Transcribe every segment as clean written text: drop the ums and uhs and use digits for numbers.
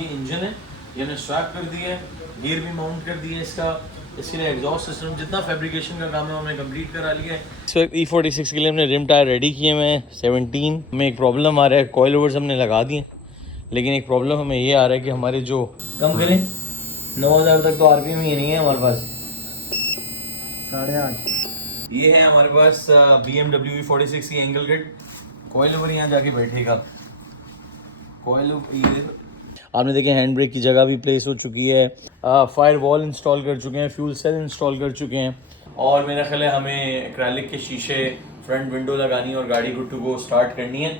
ये इंजन है, ये हमने स्वैप कर दिया है, गियर भी माउंट कर दिया है इसके लिए एग्जॉस्ट सिस्टम जितना फैब्रिकेशन का काम है हमने कंप्लीट करा लिया है। इस वक्त E46 के लिए हमने रिम टायर रेडी किए हुए हैं 17 में। एक प्रॉब्लम आ रहा है, कॉइल ओवर्स हमने लगा दिए, लेकिन एक प्रॉब्लम हमें ये आ रहा है कि हमारे जो कम करें 9000 तक तो आरपीएम ही नहीं है हमारे पास, 8.5। ये है हमारे पास BMW E46 की एंगल किट। कॉइल ओवर यहाँ जाके बैठेगा, कॉइल ये आपने देखे हैंड ब्रेक की जगह भी प्लेस हो चुकी है, फायर वॉल इंस्टॉल कर चुके हैं, फ्यूल सेल इंस्टॉल कर चुके हैं, और मेरा ख्याल है हमें एक्रेलिक के शीशे, फ्रंट विंडो लगानी है और गाड़ी को टू गो स्टार्ट करनी है।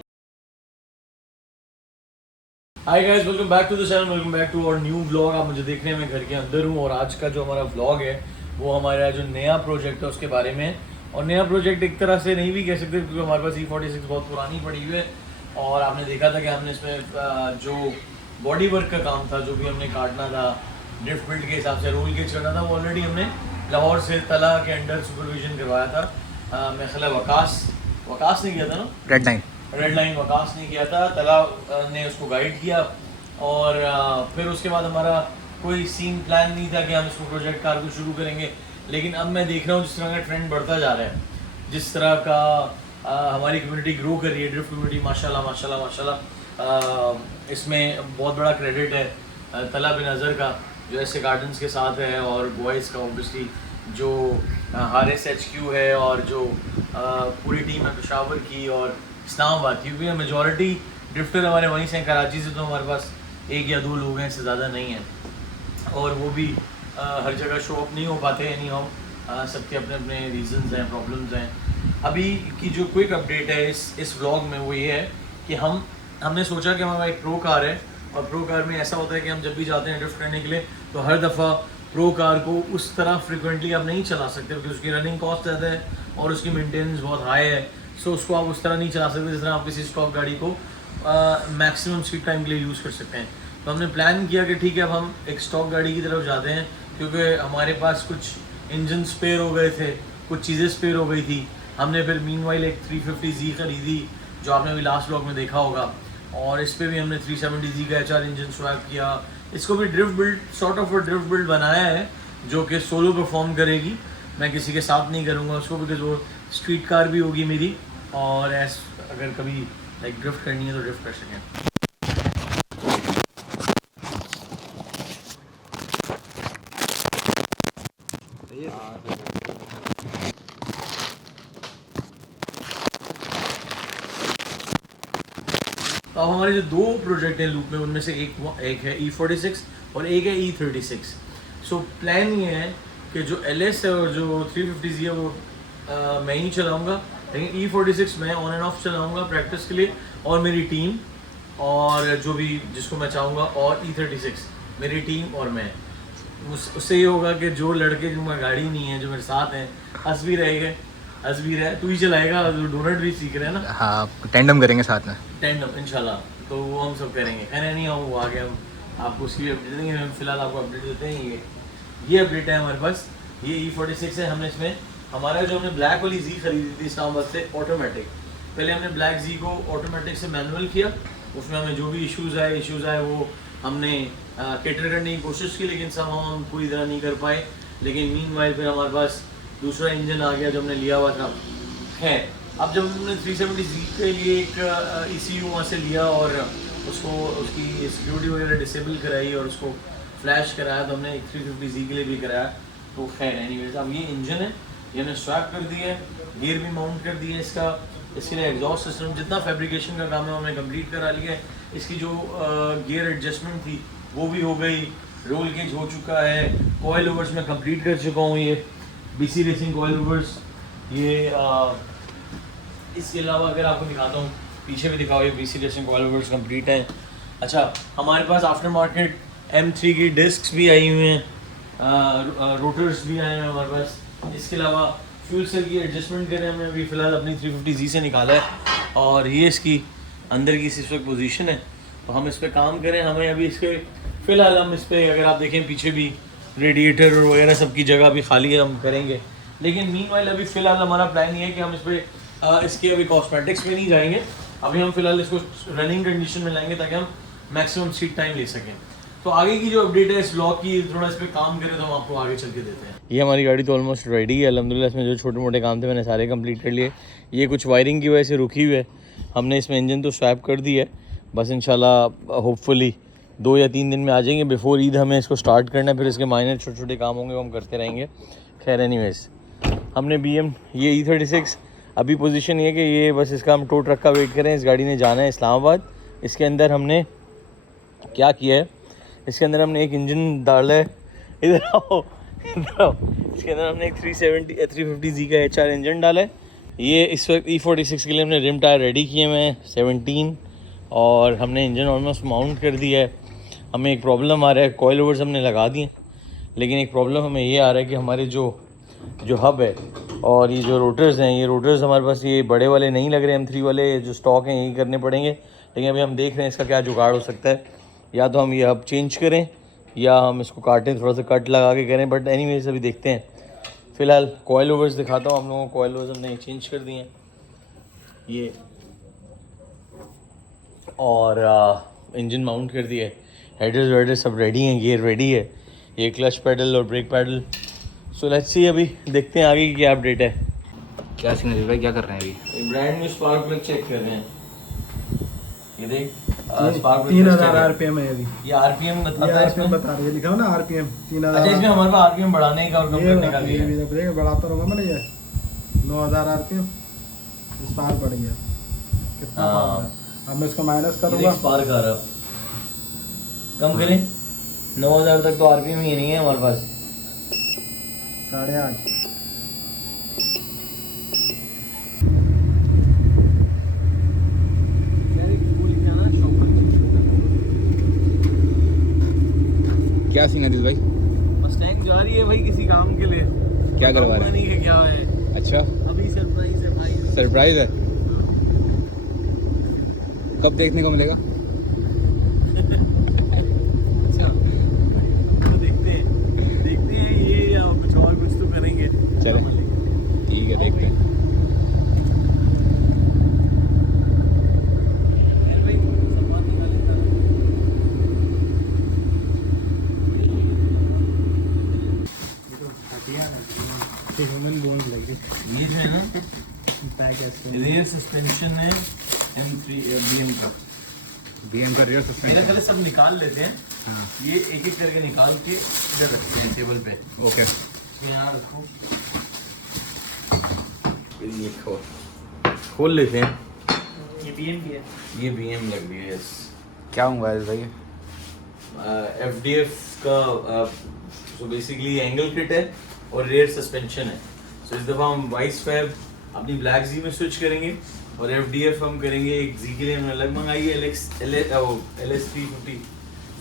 Hi guys, welcome back to the channel, welcome back to our new vlog. आप मुझे देख रहे हैं, मैं घर के अंदर हूँ और आज का जो हमारा व्लॉग है वो हमारा जो नया प्रोजेक्ट है उसके बारे में। और नया प्रोजेक्ट एक तरह से नहीं भी कह सकते क्योंकि हमारे पास E46 बहुत पुरानी पड़ी हुई है और आपने देखा था कि हमने इसमें जो बॉडी वर्क का काम था, जो भी हमने काटना था ड्रिफ्ट बिल्ड के हिसाब से, रोल गेज करना था, वो ऑलरेडी हमने लाहौर से तला के अंडर सुपरविजन करवाया था। मैं ख्याल वकास ने किया था ना, रेड लाइन वकास ने किया था, तला ने उसको गाइड किया। और फिर उसके बाद हमारा कोई सीन प्लान नहीं था कि हम इसको प्रोजेक्ट कार को शुरू करेंगे, लेकिन अब मैं देख रहा हूँ जिस तरह का ट्रेंड बढ़ता जा रहा है, जिस तरह का हमारी कम्युनिटी ग्रो कर रही है, ड्रिफ्ट कम्युनिटी, माशाल्लाह इसमें बहुत बड़ा क्रेडिट है तला बिन अज़हर का जो ऐसे गार्डन्स के साथ है, और बॉयज़ का ऑब्वियसली जो RSHQ है, और जो पूरी टीम है पेशावर की और इस्लामाबाद की, क्योंकि मेजॉरिटी ड्रिफ्टर हमारे वहीं से हैं। कराची से तो हमारे पास 1 या 2 लोग हैं, इससे ज़्यादा नहीं हैं, और वो भी हर जगह शो अप नहीं हो पाते हैं। नहीं हम सबके अपने अपने रीजंस हैं, प्रॉब्लम्स हैं। अभी की जो क्विक अपडेट है इस व्लॉग में वो ये है कि हमने सोचा कि हमारा एक प्रो कार है, और प्रो कार में ऐसा होता है कि हम जब भी जाते हैं ड्रिफ्ट करने के लिए तो हर दफ़ा प्रो कार को उस तरह फ्रिक्वेंटली आप नहीं चला सकते क्योंकि उसकी रनिंग कॉस्ट ज़्यादा है और उसकी मेंटेनेंस बहुत हाई है। सो उसको आप उस तरह नहीं चला सकते जिस तरह आप किसी स्टॉक गाड़ी को मैक्सिमम स्पीड टाइम के लिए यूज़ कर सकते हैं। तो हमने प्लान किया कि ठीक है अब हम एक स्टॉक गाड़ी की तरफ जाते हैं, क्योंकि हमारे पास कुछ इंजन स्पेयर हो गए थे, कुछ चीज़ें स्पेयर हो गई थी। हमने फिर मीनवाइल एक 350Z खरीदी जो आपने अभी लास्ट व्लॉग में देखा होगा, और इस पर भी हमने 370Z का HR इंजन स्वैप किया। इसको भी drift build, sort of drift build बनाया है जो कि सोलो परफॉर्म करेगी, मैं किसी के साथ नहीं करूँगा उसको, बिकॉज वो स्ट्रीट कार भी होगी मेरी, और अगर कभी लाइक ड्रिफ्ट करनी है तो ड्रिफ्ट कर सकें। तो अब हमारे जो 2 प्रोजेक्ट हैं लूप में, उनमें से एक है E46 और एक है E36। सो प्लान ये है कि जो LS है और जो 350Z है वो मैं ही चलाऊँगा, लेकिन E46 मैं ऑन एंड ऑफ चलाऊँगा प्रैक्टिस के लिए, और मेरी टीम, और जो भी जिसको मैं चाहूँगा, और E36 मेरी टीम और मैं। उससे ये होगा कि जो लड़के जिनका गाड़ी नहीं है जो मेरे साथ हैं हंस भी रहेंगे, हंस भी रहे, तू ही चलाएगा, डोनट भी सीख रहे हैं ना। हाँ, टेंडम करेंगे साथ में, टेंडम इंशाल्लाह, तो वो हम सब करेंगे। है नहीं, हम वो आगे हम आपको उसकी भी अपडेट देंगे। हम फिलहाल आपको अपडेट देते हैं। ये अपडेट है हमारे पास, ये E46 है। हमने इसमें हमारा जो हमने ब्लैक वाली Z खरीदी थी इस्लामाबाद से ऑटोमेटिक, पहले हमने ब्लैक Z को ऑटोमेटिक से मैनुअल किया, उसमें हमें जो भी इश्यूज़ आए वो हमने कैटर करने की कोशिश की, लेकिन सब हम पूरी तरह नहीं कर पाए। लेकिन मीनवाइल फिर हमारे पास दूसरा इंजन आ गया जो हमने लिया हुआ था है। अब जब हमने 370Z के लिए एक ECU वहाँ से लिया और उसकी सिक्योरिटी वगैरह डिसेबल कराई और उसको फ्लैश कराया, तो हमने एक 350Z के लिए भी कराया। तो खैर एनीवेज, अब ये इंजन है, ये हमने स्वैप कर दिया है, गियर भी माउंट कर दिया है इसके लिए एग्जॉस्ट सिस्टम जितना फैब्रिकेशन का काम है हमने कंप्लीट करा लिया है। इसकी जो गियर एडजस्टमेंट थी वो भी हो गई, रोल गेज हो चुका है, कॉइल ओवर्स में कंप्लीट कर चुका हूँ, ये BC रेसिंग कॉइल ओवर्स। ये इसके अलावा अगर आपको दिखाता हूँ, पीछे भी दिखाओ, ये BC racing coil overs complete हैं। अच्छा, हमारे पास आफ्टर मार्केट M3 की डिस्क्स भी आई हुई हैं, रोटर्स भी आए हैं हमारे पास। इसके अलावा फ्यूल सेल की एडजस्टमेंट करें हमने अभी फ़िलहाल अपनी 350Z से निकाला है, और ये इसकी अंदर की इस वक्त पोजीशन है। तो हम इस पर काम करें, हमें अभी इसके फ़िलहाल हम इस पर, अगर आप देखें पीछे भी रेडिएटर वगैरह सब की जगह भी खाली है, हम करेंगे। लेकिन मीनवाइल अभी फ़िलहाल हमारा प्लान ये है कि हम इस पर इसके अभी कॉस्मेटिक्स में नहीं जाएंगे, अभी हम फ़िलहाल इसको रनिंग कंडीशन में लाएंगे ताकि हम मैक्सिमम सीट टाइम ले सकें। तो आगे की जो अपडेट है इस ब्लॉग की, थोड़ा इस पर काम करें तो हम आपको आगे चल के देते हैं। ये हमारी गाड़ी तो ऑलमोस्ट रेडी है अल्हम्दुलिल्लाह। इसमें जो छोटे मोटे काम थे मैंने सारे कंप्लीट कर लिए। ये कुछ वायरिंग की वजह से रुकी हुई है, हमने इसमें इंजन तो स्वैप कर दी है। बस इंशाल्लाह होपफुली 2 या 3 दिन में आ जाएंगे। बिफोर ईद हमें इसको स्टार्ट करना है, फिर इसके माइनर छोटे छोटे काम होंगे वो हम करते रहेंगे। खैर एनीवेज, हमने BM ये E36 अभी पोजीशन ये कि ये बस इसका हम टो ट्रक का वेट करें। इस गाड़ी ने जाना है इस्लामाबाद। इसके अंदर हमने क्या किया है, इसके अंदर हमने एक इंजन डाला है, इधर आओ इधर आओ। इसके अंदर हमने एक 350Z का HR इंजन डाला है। ये इस वक्त E46 के लिए हमने रिम टायर रेडी किए हुए हैं 17, और हमने इंजन ऑलमोस्ट माउंट कर दिया है। हमें एक प्रॉब्लम आ रहा है, कॉइल ओवर्स हमने लगा दिए, लेकिन एक प्रॉब्लम हमें ये आ रहा है कि हमारे जो हब है और ये जो रोटर्स हैं, ये रोटर्स हमारे पास ये बड़े वाले नहीं लग रहे, M3 वाले जो स्टॉक हैं यही करने पड़ेंगे। लेकिन अभी हम देख रहे हैं इसका क्या जुगाड़ हो सकता है, या तो हम ये हब चेंज करें या हम इसको काटें, थोड़ा सा कट लगा के करें। बट एनीवेज अभी देखते हैं। फ़िलहाल कॉइल ओवर्स दिखाता हूँ हम लोगों को। कॉइल ओवर्स हमने चेंज कर दिए हैं ये, और इंजन माउंट कर दिया है। हेडर्स वेडर्स सब रेडी हैं, गियर रेडी है, ये क्लच पैडल और brake pedal. So let's see, अभी देखते हैं आगे की क्या अपडेट है। क्या सीन है भाई, क्या कर रहे हैं अभी? Brand new spark plug check कर रहे हैं। ये देख, 3000 RPM है अभी। ये RPM बताता है इसमें, बता रही है, लिखा हो ना RPM 3000। अच्छा, इसमें हमारे पास RPM बढ़ाने का और कम करने का भी है। ये बढ़ाता रहूंगा मैं, ये 9000 RPM स्पार्क बढ़ गया कितना पावर है। अब मैं इसको माइनस करूंगा, स्पार्क आ रहा, कम करें 9000 तक तो RPM ही नहीं है हमारे पास। 8.5। क्या सीन है दिल भाई? मस्टैंग जा रही है भाई किसी काम के लिए। क्या करवा रहे हैं? नहीं है क्या है, अच्छा अभी सरप्राइज है भाई। सरप्राइज है, कब देखने को मिलेगा? अच्छा तो देखते हैं ये या कुछ और कुछ तो करेंगे। चले ठीक है, देखते हैं। ये जो है ना रियर सस्पेंशन है M3 BM का। BM का रियर मेरा सस्पेंशन। पहले सब निकाल लेते हैं। हाँ ये एक एक करके निकाल के इधर रखते हैं टेबल पे। ओके। यहाँ रखो, ये खोल लेते हैं। ये BM की है, ये BM लग रही है। यस, क्या हुआ है भाई? FDF का सो बेसिकली एंगल किट है और रेयर सस्पेंशन है। सो इस दफ़ा हम वाइस फैब अपनी ब्लैक जी में स्विच करेंगे, और FDF हम करेंगे एक जी के लिए हमने अलग मंगाई है, LS350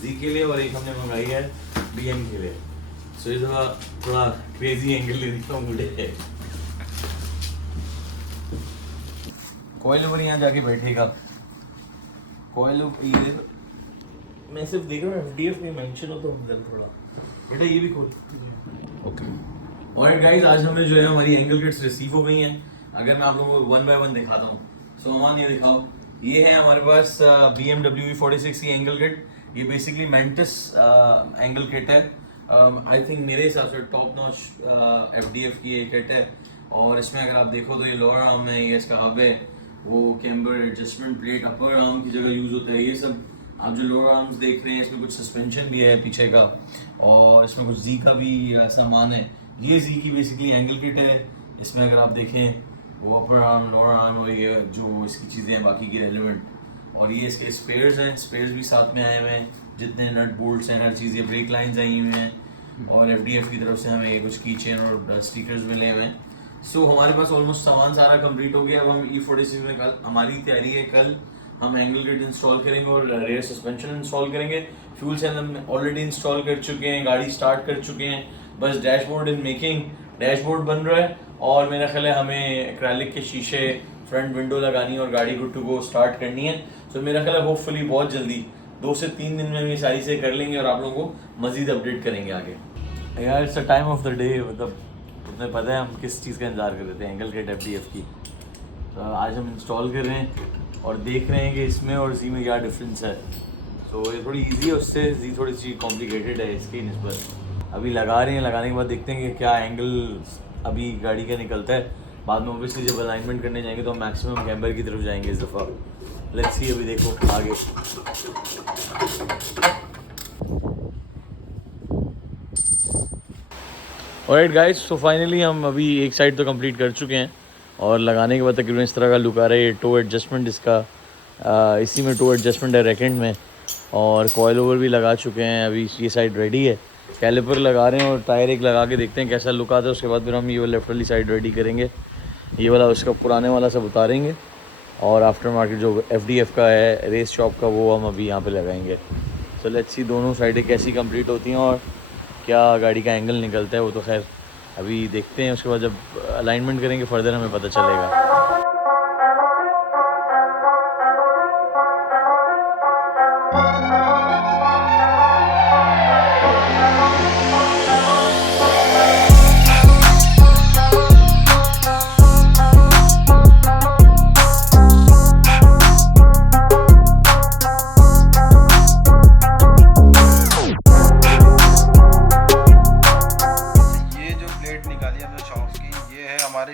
जी के लिए, और एक हमने मंगाई है BM के लिए। सो इस दफ़ा थोड़ा क्रेजी एंगल ले दिया हूँ मुझे। कॉइल ओवर यहाँ जाके बैठेगा। कॉइल ये देखो, मैं सिर्फ देख रहा हूँ FDF में मेंशन हो तो थोड़ा बेटा ये भी खोल। ओके ऑलराइट गाइस, आज हमें जो है हमारी एंगल किट्स रिसीव हो गई हैं। अगर मैं आप लोगों को 1 बाय 1 दिखाता हूँ। सो अमान ये दिखाओ, ये है हमारे पास BMW E46 की एंगल किट। ये बेसिकली मेंटिस एंगल किट है। आई थिंक मेरे हिसाब से टॉप नॉच FDF की ये किट है। और इसमें अगर आप देखो तो ये लोअर आर्म है, ये इसका हब है, वो camber adjustment plate upper arm की जगह यूज़ होता है। ये सब आप जो लोअर आर्म्स देख रहे हैं, इसमें कुछ सस्पेंशन भी है पीछे का, और इसमें कुछ जी का भी सामान है। ये जी की बेसिकली एंगल किट है। इसमें अगर आप देखें वो अपर आर्म, लोअर आर्म, और ये जो इसकी चीज़ें हैं बाकी की रेलिवेंट, और ये इसके स्पेयर्स हैं। स्पेयर्स भी साथ में आए हुए हैं, जितने नट बोल्ट्स हैं, हर चीज़, ये ब्रेक लाइन्स आई हुई हैं, और FDF की तरफ से हमें ये कुछ की चेन और स्टिकर्स मिले हुए हैं। सो हमारे पास ऑलमोस्ट सामान सारा कंप्लीट हो गया। अब हम E46 में कल हमारी तैयारी है, कल हम एंगल किट इंस्टॉल करेंगे और रेयर सस्पेंशन इंस्टॉल करेंगे। फ्यूल सेल हम ऑलरेडी इंस्टॉल कर चुके हैं, गाड़ी स्टार्ट कर चुके हैं, बस डैशबोर्ड इन मेकिंग, डैशबोर्ड बन रहा है। और मेरा ख्याल है हमें एक्रेलिक के शीशे, फ्रंट विंडो लगानी है और गाड़ी गुड टू गो स्टार्ट करनी है। सो मेरा ख्याल है होपफुली बहुत जल्दी 2 से 3 दिन में हम ये सारी से कर लेंगे और आप लोगों को मजीद अपडेट करेंगे आगे। यार it's a time of the day, मतलब तुम्हें पता है हम किस चीज़ का इंतजार कर रहे थे, एंगल किट FDF की। तो आज हम इंस्टॉल कर रहे हैं और देख रहे हैं कि इसमें और जी में क्या डिफरेंस है। तो ये थोड़ी इजी है उससे, जी थोड़ी सी कॉम्प्लिकेटेड है इसकी निस्बत। अभी लगा रहे हैं, लगाने के बाद देखते हैं कि क्या एंगल अभी गाड़ी का निकलता है। बाद में ऑब्वियसली जब अलाइनमेंट करने जाएंगे तो हम मैक्सिमम कैम्बर की तरफ जाएंगे इस दफ़ा। लेट्स सी, अभी देखो आगे। ऑलराइट गाइस, सो फाइनली हम अभी एक साइड तो कंप्लीट कर चुके हैं और लगाने के बाद तकरीबन इस तरह का लुक आ रहा है। ये टो एडजस्टमेंट इसका इसी में टो एडजस्टमेंट है रैकेट में, और कॉयल ओवर भी लगा चुके हैं। अभी ये साइड रेडी है, कैलिपर लगा रहे हैं और टायर एक लगा के देखते हैं कैसा लुक आता है। उसके बाद फिर हम ये लेफ्ट वाली साइड रेडी करेंगे, ये वाला उसका पुराने वाला सब उतारेंगे और आफ्टर मार्केट जो FDF का है रेस शॉप का वो हम अभी यहाँ पे लगाएंगे। सो लेट्स सी दोनों साइडें कैसी कंप्लीट होती हैं और क्या गाड़ी का एंगल निकलता है, वो तो खैर अभी देखते हैं। उसके बाद जब अलाइनमेंट करेंगे फर्दर हमें पता चलेगा।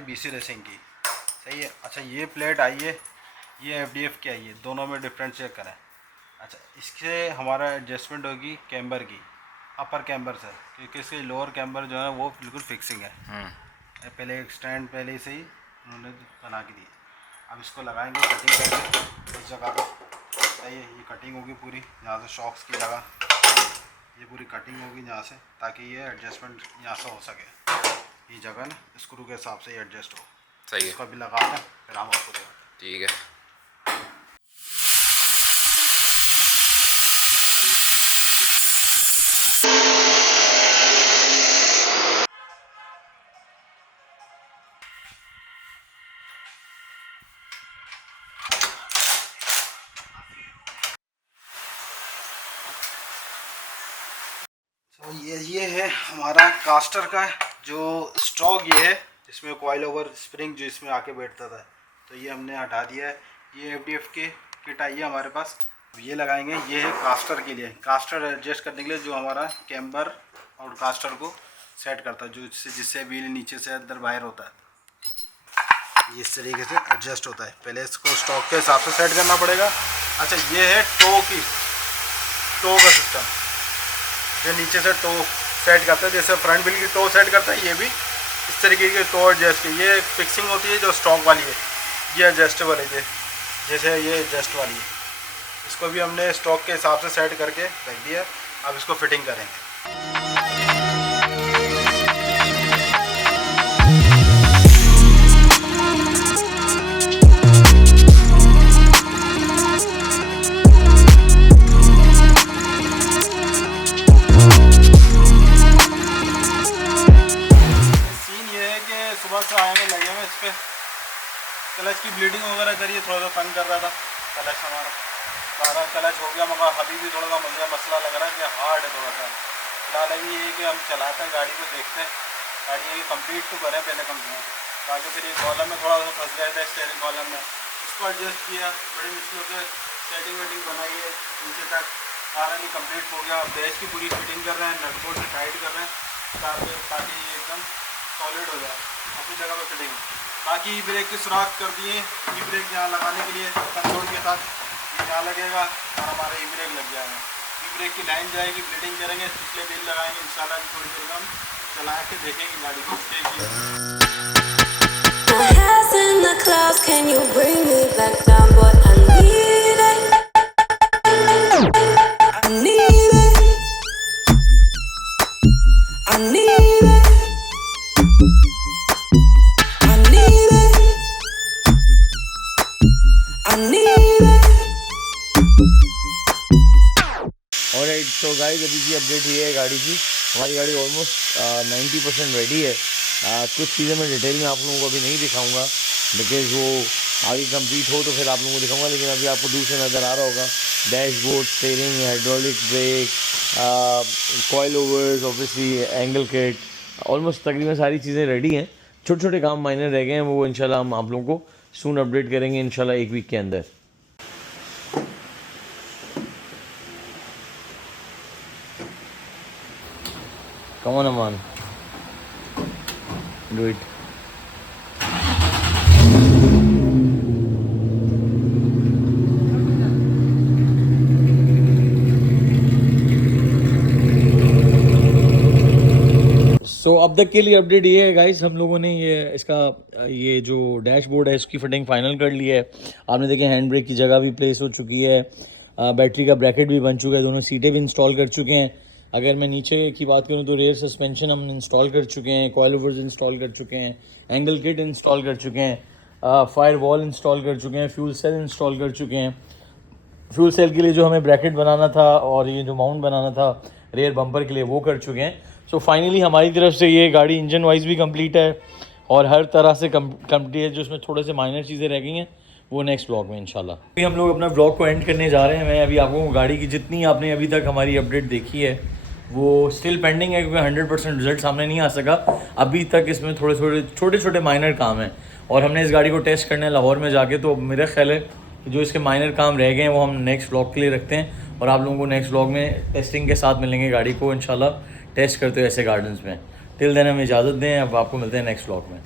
BC रेसिंग की, सही है। अच्छा ये प्लेट आई है, ये FDF की आई है, दोनों में डिफरेंट चेक करें। अच्छा इससे हमारा एडजस्टमेंट होगी कैम्बर की, अपर कैम्बर से, क्योंकि इसकी लोअर कैम्बर जो है वो बिल्कुल फिक्सिंग है। पहले एक स्टैंड पहले से ही उन्होंने बना के दी। अब इसको लगाएंगे कटिंग करके इस जगह पर, सही है। ये कटिंग होगी पूरी, यहाँ से शॉक्स की लगा ये पूरी कटिंग होगी यहाँ से, ताकि ये एडजस्टमेंट यहाँ से हो सके। ये जगह ना स्क्रू के हिसाब से एडजस्ट हो, सही है। इसको भी लगा दें फिर हम आपको दें, ठीक है। तो ये है हमारा कास्टर का जो स्ट्रोक, ये है इसमें कॉइल ओवर स्प्रिंग जो इसमें आके बैठता था, तो ये हमने हटा दिया है। ये FDF के किट आई है हमारे पास, ये लगाएंगे। ये है कास्टर के लिए, कास्टर एडजस्ट करने के लिए, जो हमारा कैम्बर और कास्टर को सेट करता है, जो जिससे व्हील नीचे से अंदर बाहर होता है, इस तरीके से एडजस्ट होता है। पहले इसको स्टॉक के हिसाब से सेट करना पड़ेगा। अच्छा ये है टो का सिस्टम, जो नीचे से टो सेट करता है, जैसे फ्रंट व्हील की टो सेट करता है, ये भी इस तरीके की टो एडजस्ट की। ये फिक्सिंग होती है जो स्टॉक वाली है, ये एडजस्टेबल है, जैसे ये एडजस्ट वाली है। इसको भी हमने स्टॉक के हिसाब से सेट करके रख दिया। अब इसको फिटिंग करेंगे। क्लच की ब्लीडिंग वगैरह करिए, थोड़ा सा तंग कर रहा था क्लच हमारा, सारा क्लच हो गया, मगर अभी भी थोड़ा सा मुझे मसला लग रहा है कि हार्ड है थोड़ा सा। फिलहाल अभी ये है कि हम चलाते हैं गाड़ी को, देखते हैं गाड़ी ये कंप्लीट तो करें पहले कम से कम। बाकी फिर ये कॉलम में थोड़ा सा फंस गया था, स्टीयरिंग कॉलम में, इसको एडजस्ट किया, बड़ी मुश्किल से सेटिंग वेटिंग बनाई है नीचे तक, सारा नहीं कंप्लीट हो गया। बेस की पूरी फिटिंग कर रहे हैं, नट बोल्ट से टाइट कर रहे हैं ताकि ये एकदम सॉलिड हो जाए, अपनी जगह पर फिटिंग। बाकी ई ब्रेक की सुराख कर दिए, ई ब्रेक यहाँ लगाने के लिए कंट्रोल के साथ ये यहाँ लगेगा और हमारा ई ब्रेक लग जाएगा। ई ब्रेक की लाइन जाएगी, ब्लीडिंग करेंगे, पिछले बिल लगाएंगे, इंशाल्लाह थोड़ी देर में हम चला के देखेंगे गाड़ी को। ऑलराइट, तो गाइस अभी की अपडेट ये है गाड़ी की, हमारी गाड़ी ऑलमोस्ट 90% रेडी है। कुछ चीज़ें मैं डिटेल में आप लोगों को अभी नहीं दिखाऊंगा, बिकॉज वो आगे कंप्लीट हो तो फिर आप लोगों को दिखाऊंगा। लेकिन अभी आपको दूर से नज़र आ रहा होगा dashboard, steering, hydraulic brake, coil overs, obviously angle kit, almost तकरीबन सारी चीज़ें रेडी हैं। छोटे छोटे काम माइनर रह गए हैं, वो इंशाल्लाह हम आप लोगों को सून अपडेट करेंगे इंशाल्लाह एक वीक के अंदर। Come on, Aman. Do it. सो अब तक के लिए अपडेट ये है गाइस, हम लोगों ने ये जो डैशबोर्ड है इसकी फिटिंग फाइनल कर ली है। आपने देखे हैंड ब्रेक की जगह भी प्लेस हो चुकी है, बैटरी का ब्रैकेट भी बन चुका है, दोनों सीटें भी इंस्टॉल कर चुके हैं। अगर मैं नीचे की बात करूं तो रेयर सस्पेंशन हम इंस्टॉल कर चुके हैं, कॉइल ओवर्स इंस्टॉल कर चुके हैं, एंगल किट इंस्टॉल कर चुके हैं, फायर वॉल इंस्टॉल कर चुके हैं, फ्यूल सेल इंस्टॉल कर चुके हैं। फ्यूल सेल के लिए जो हमें ब्रैकेट बनाना था और ये जो माउंट बनाना था रेयर बम्पर के लिए वो कर चुके हैं। सो फाइनली हमारी तरफ से ये गाड़ी इंजन वाइज भी कंप्लीट है और हर तरह से कंप्लीट है। जो उसमें थोड़े से माइनर चीज़ें रह गई हैं वो नेक्स्ट ब्लॉग में इंशाल्लाह। अभी हम लोग अपना ब्लॉग को एंड करने जा रहे हैं। मैं अभी आपको गाड़ी की जितनी आपने अभी तक हमारी अपडेट देखी है वो स्टिल पेंडिंग है क्योंकि 100% रिजल्ट सामने नहीं आ सका अभी तक। इसमें छोटे छोटे माइनर काम हैं और हमने इस गाड़ी को टेस्ट करना है लाहौर में जाके। तो मेरा ख्याल है कि जो इसके माइनर काम रह गए हैं वो हम नेक्स्ट ब्लॉग के लिए रखते हैं और आप लोगों को नेक्स्ट ब्लॉग में टेस्टिंग के साथ मिलेंगे गाड़ी को इंशाल्लाह टेस्ट करते हुए ऐसे गार्डन्स में। टिल देन हमें इजाज़त दें, अब आपको मिलते हैं नेक्स्ट ब्लॉग में।